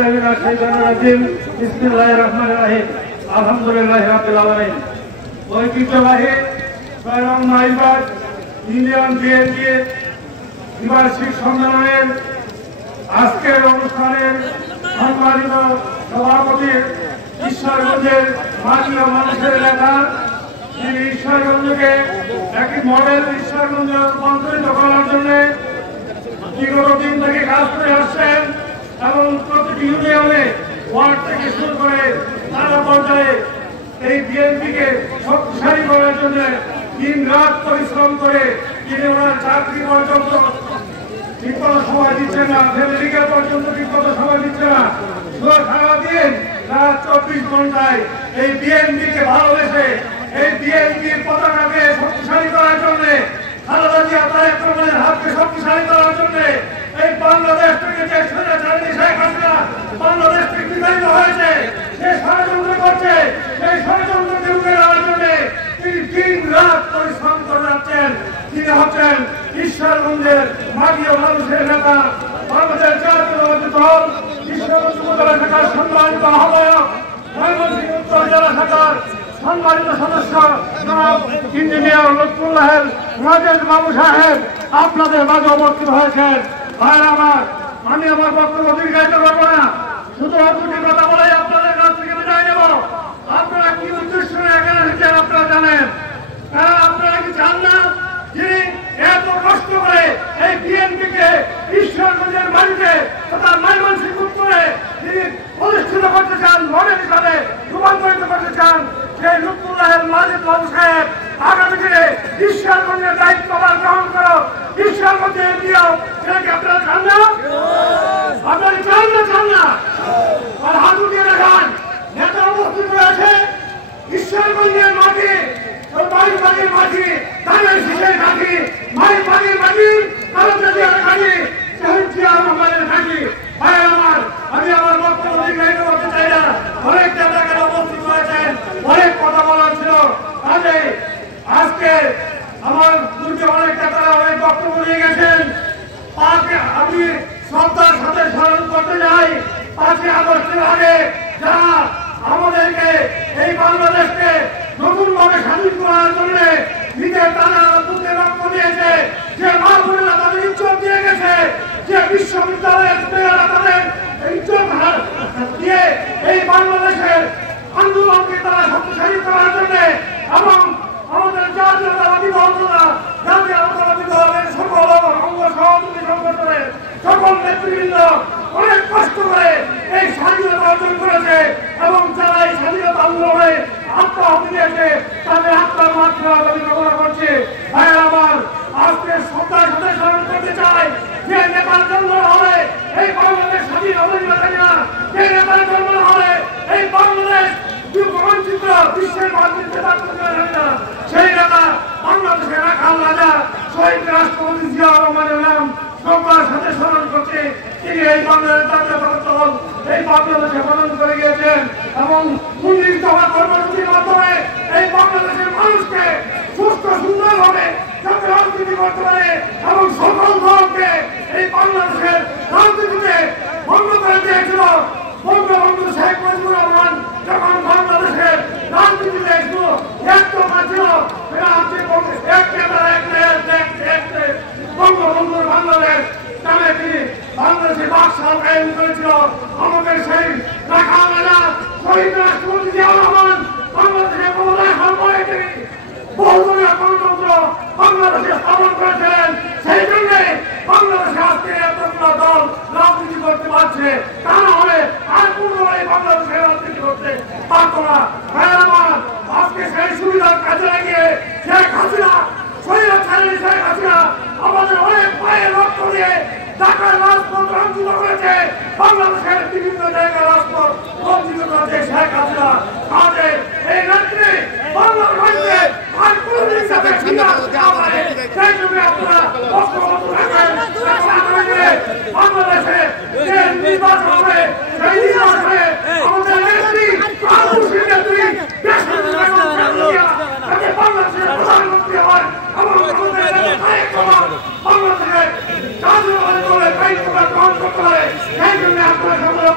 বিল্লাহি মিনাশ শাইতানির রাজিম বিসমিল্লাহির রহমানির রহিম আলহামদুলিল্লাহি রাব্বিল আলামিন। ঐতিহ্যবাহী স্বয়ং মাইবাগ ইন্ডিয়ান বিএনপির দ্বিবার্ষিক সম্মেলনের আজকের অনুষ্ঠানের সম্মানিত সভাপতি ঈশ্বরগঞ্জের মাটি ও মানুষের এলাকা, যিনি ঈশ্বরগঞ্জকে একটি মডেল ঈশ্বরগঞ্জে রূপান্তরিত করার জন্য বিগত দিন থেকে কাজ করে আসছেন এবং প্রতিটি ইউনিয়নে ওয়ার্ড থেকে শুরু করে নানা পর্যায়ে এই বিএনপিকে শক্তিশালী করার জন্য দিন রাত পরিশ্রম করে তিনি ওনার চাকরি পর্যন্ত ঠিকমতো সময় দিচ্ছে না, ফ্যামিলিকে পর্যন্ত ঠিকমতো সময় দিচ্ছে না। সারাদিন রাত 24 ঘন্টায় এই বিএনপিকে ভালোবেসে এই বিএনপির পতাকাকে শক্তিশালী করার জন্য, খালেদা জিয়া তারেক রহমানের হাতকে শক্তিশালী করার জন্য, এই বাংলাদেশ থেকে যে স্বৈরাচারী শেখ হাসিনা বাংলাদেশ থেকে বিতাড়িত হয়েছে, সে ষড়যন্ত্র করছে, সেই ষড়যন্ত্রকে রুখে দেওয়ার জন্য তিনি দিন রাত পরিশ্রম করে যাচ্ছেন। তিনি হচ্ছেন ঈশ্বরগঞ্জের মাটি ও মানুষের নেতা, বাংলাদেশ জাতীয়তাবাদী দল ঈশ্বরগঞ্জ উপজেলা শাখার সম্মানিত আহ্বায়ক, ময়মনসিংহ উত্তর জেলা শাখার সম্মানিত সদস্য জনাব ইঞ্জিনিয়ার লুৎফুল্লাহের ওয়াজেদ বাবু সাহেব আপনাদের মাঝে উপস্থিত হয়েছেন। ভাইরা আমার, আমি আমার বক্তব্য দীর্ঘায়িত করবো না, শুধু দুটি কথা বলেই আপনাদের কাছ থেকে বিদায় নেব। আপনারা কি উদ্দেশ্য এখানে এসেছেন আপনারা জানেন। আপনারা কি চান না যিনি এত কষ্ট করে এই বিএনপিকে ঈশ্বরগঞ্জের মাটিতে তথা ময়মনসিংহ উত্তরে তিনি প্রতিষ্ঠিত করতে চান, মডেল হিসাবে রূপান্তরিত করতে চান, সেই লুৎফুল্লাহের ওয়াজেদ বাবু সাহেব আগামী দিনে ঈশ্বরগঞ্জের দায়িত্বভার গ্রহণ করো, ঈশ্বরগঞ্জে দিও। সেটা কি আপনারা চান না? আপনারা চান না? চান না? আর হাত উঠিয়ে দেখান। নেতা উপস্থিত রয়েছে ঈশ্বরগঞ্জের মাটি, বাড়ির মাটি, ধানের শীষের ঘাটি, বাড়ির মাটি, খালেদা জিয়ার ঘাটি, শহীদ জিয়া রহমানের ঘাটি। ভাই আমার, আমি আমার বক্তব্য দীর্ঘায়িত করতে চাই না। অনেক নেতাকে উপস্থিত হয়েছেন, অনেক কথা বলার ছিল। কাজে আজকে আমার দুটো অনেক নেতারা অনেক বক্তব্য নিয়ে গেছেন। আমি শ্রদ্ধার সাথে স্মরণ করতে চাই 5ই আগস্টের আগে যারা আমাদেরকে এই বাংলাদেশকে নতুন ভাবে স্বাধীন করার জন্য নিজের টানা বুকে রক্ত দিয়েছে, যে মা বোনেরা তাদের ইজ্জত দিয়ে গেছে, যে বিশ্ববিদ্যালয়ের মেয়েরা তাদের ইজ্জত দিয়ে এই বাংলাদেশের আন্দোলনকে তারা শক্তিশালী করার জন্য এবং আমাদের জাতীয়তাবাদী দলগুলা জাতীয়তাবাদী দলের সকল অঙ্গ সহযোগী সংগঠনের সকল নেতৃবৃন্দ অনেক কষ্ট করে এই স্বাধীনতা অর্জন করেছে এবং যারা এই স্বাধীনতা আন্দোলনে আত্মহত্যা দিয়েছে তাদের আত্মার মাত্রা দাবি কামনা করছে। ভাই আমার, আজকে শ্রদ্ধার সাথে স্মরণ করতে চাই যে নেতার জন্ম হলে এই বাংলাদেশ স্বাধীন হবে না, যে নেতার জন্ম হলে এই বাংলাদেশ মানচিত্র বিশ্বের মানচিত্রে থাকতে পারে না, সেই নেতা বাংলাদেশের রাখাল রাজা শহীদ রাষ্ট্রপতি জিয়া রহমানের নাম শ্রদ্ধার সাথে স্মরণ করছে। তিনি এই বাংলাদেশ জাতীয়তাবাদী দল এই বাংলাদেশে পালন করে গিয়েছেন এবং 19 দফা কর্মসূচির মাধ্যমে এই বাংলাদেশের মানুষকে সুস্থ সুন্দরভাবে যাতে রাজনীতি করতে পারে এবং সকল দলকে এই বাংলাদেশের রাজনীতিতে ভঙ্গ করে দিয়েছিল। বঙ্গবন্ধু শেখ মুজিবুর রহমান যখন বাংলাদেশের রাজনীতিতে একটু ছিল, সেটা হচ্ছে বঙ্গবন্ধুর বাংলাদেশ নামে তিনি বাংলাদেশে বাকশাল কায়েম করেছিল। আমাদের সেই রাখাল রাজা শহীদ রাষ্ট্রপতি জিয়া রহমান বাংলাদেশে তিনি বহুদলীয় গণতন্ত্র বাংলাদেশে স্থাপন করেছিলেন। সেই জন্য বাংলাদেশে আজকে এতগুলো দল রাজনীতি করতে পারছে, তা না হলে আর পুনরায় বাংলাদেশে রাজনীতি করতে পারত না। আজকে সেই সুবিধার কাজে লাগিয়ে শেখ হাসিনা স্বৈরাচারী শেখ হাসিনা আমাদের অনেক পায়ের রক্ত দিয়ে ঢাকার রাজপথ রঞ্জিত করেছে, বাংলাদেশের বিভিন্ন জায়গায় রাজপথ রঞ্জিত করেছে শেখ হাসিনা। কাজে এই রাত্রে বাংলার মধ্যে আর কোনো সেই জন্য আপনারা বাংলাদেশে যে নির্বাচন হবে সেই নির্বাচনে আমাদের নেত্রী বাংলাদেশের প্রধানমন্ত্রী হয় এবং বাংলাদেশের জাতীয়তাবাদী দলের দায়িত্বটা গ্রহণ করতে পারে। সেই জন্য আপনারা সকলে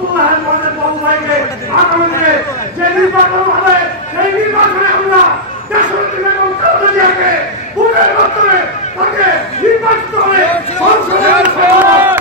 আব্দুল্লাহ মোহাম্মদ বাবু ভাইকে আগামী দিনে যে নির্বাচন হবে সেই নির্বাচনে আমরা দেশনেত্রী বেগম খালেদা জিয়াকে ভোটের মাধ্যমে তাকে নির্বাচিত করে সংসদে